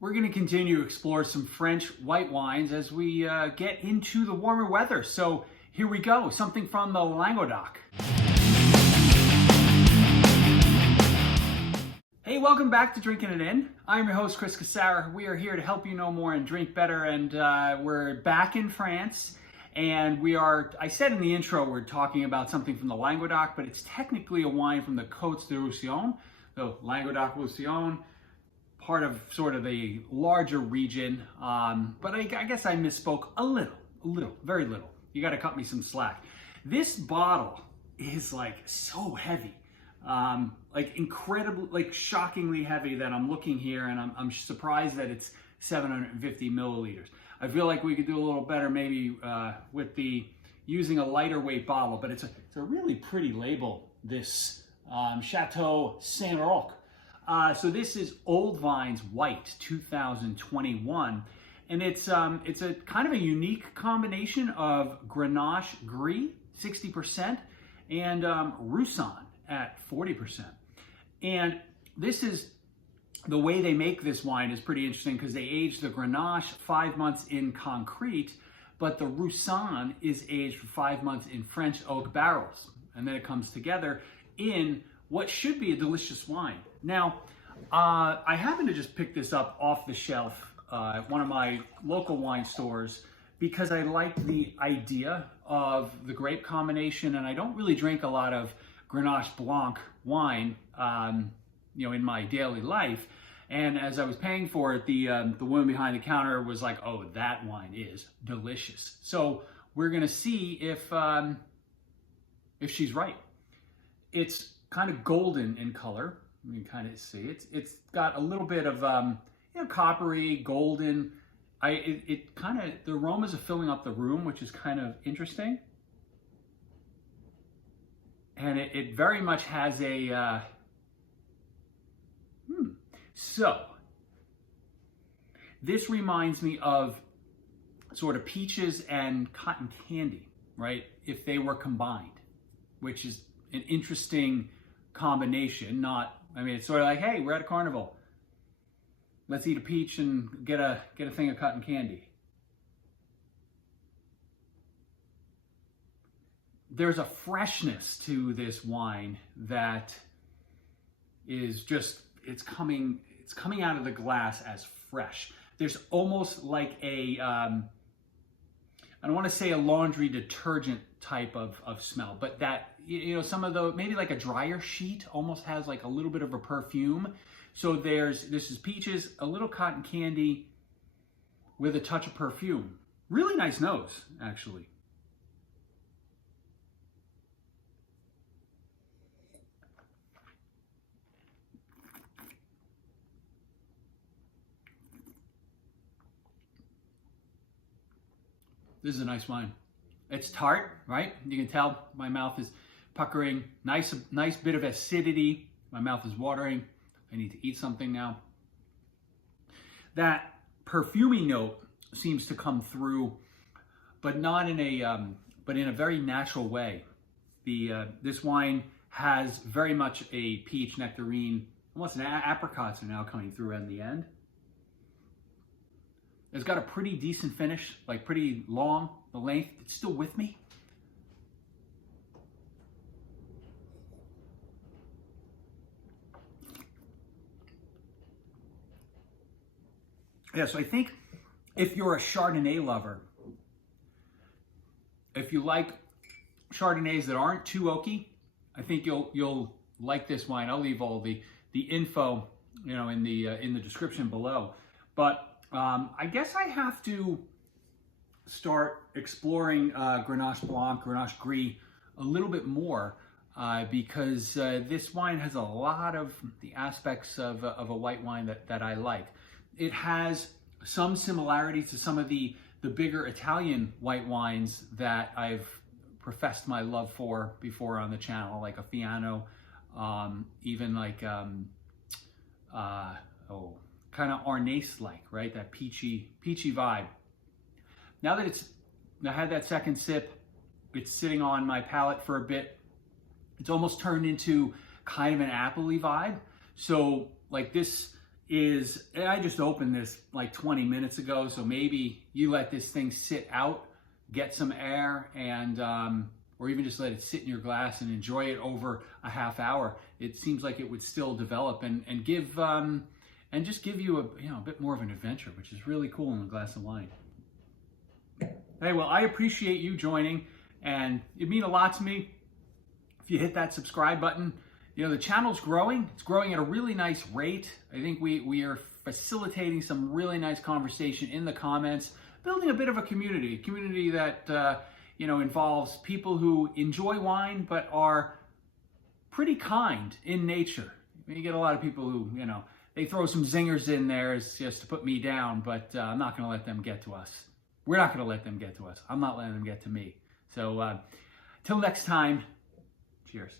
We're going to continue to explore some French white wines as we get into the warmer weather. So here we go, something from the Languedoc. Hey, welcome back to Drinking It In. I'm your host, Chris Cassara. We are here to help you know more and drink better, and we're back in France. And I said in the intro, we're talking about something from the Languedoc, but it's technically a wine from the Cotes du Roussillon, the Languedoc-Roussillon, part of sort of a larger region, but I guess I misspoke a little, very little. You got to cut me some slack. This bottle is like so heavy, like incredible, like shockingly heavy that I'm looking here, and I'm surprised that it's 750 milliliters. I feel like we could do a little better maybe with using a lighter weight bottle, but it's a really pretty label, this Chateau Saint-Roch. So this is Old Vines White 2021, and it's a kind of a unique combination of Grenache Gris 60% and Marsanne at 40%. And this is the way they make this wine is pretty interesting because they age the Grenache 5 months in concrete, but the Marsanne is aged for 5 months in French oak barrels, and then it comes together in what should be a delicious wine. Now, I happened to just pick this up off the shelf at one of my local wine stores because I like the idea of the grape combination, and I don't really drink a lot of Grenache Blanc wine, in my daily life. And as I was paying for it, the woman behind the counter was like, "Oh, that wine is delicious." So we're gonna see if she's right. It's kind of golden in color. You can kind of see it's got a little bit of coppery, golden. It kind of, the aromas are filling up the room, which is kind of interesting. And it very much has a so this reminds me of sort of peaches and cotton candy, right? If they were combined, which is an interesting combination. It's sort of like, hey, we're at a carnival. Let's eat a peach and get a thing of cotton candy. There's a freshness to this wine that is just, it's coming out of the glass as fresh. There's almost like I don't want to say a laundry detergent type of smell, but that, some of the, maybe like a dryer sheet almost has like a little bit of a perfume. So this is peaches, a little cotton candy with a touch of perfume. Really nice nose, actually. This is a nice wine. It's tart, right? You can tell my mouth is puckering. Nice bit of acidity. My mouth is watering. I need to eat something now. That perfumey note seems to come through, but not in a very natural way. This wine has very much a peach, nectarine, almost an apricots are now coming through in the end. It's got a pretty decent finish, like pretty long, the length. It's still with me. Yeah, so I think if you're a Chardonnay lover, if you like Chardonnays that aren't too oaky, I think you'll like this wine. I'll leave all the info, in the description below. But I guess I have to start exploring Grenache Blanc, Grenache Gris a little bit more because this wine has a lot of the aspects of a white wine that I like. It has some similarities to some of the bigger Italian white wines that I've professed my love for before on the channel, like a Fiano, even like kind of Arnaise-like, right? That peachy vibe. Now that I had that second sip, it's sitting on my palate for a bit. It's almost turned into kind of an appley vibe. So like this, is, I just opened this like 20 minutes ago, so maybe you let this thing sit out, get some air, and or even just let it sit in your glass and enjoy it over a half hour. It seems like it would still develop and give and just give you a bit more of an adventure, which is really cool in a glass of wine. Hey, well, I appreciate you joining, and it means a lot to me if you hit that subscribe button. The channel's growing. It's growing at a really nice rate. I think we are facilitating some really nice conversation in the comments, building a bit of a community that involves people who enjoy wine but are pretty kind in nature. You get a lot of people who, they throw some zingers in there just to put me down, but I'm not going to let them get to us. We're not going to let them get to us. I'm not letting them get to me. So till next time, cheers.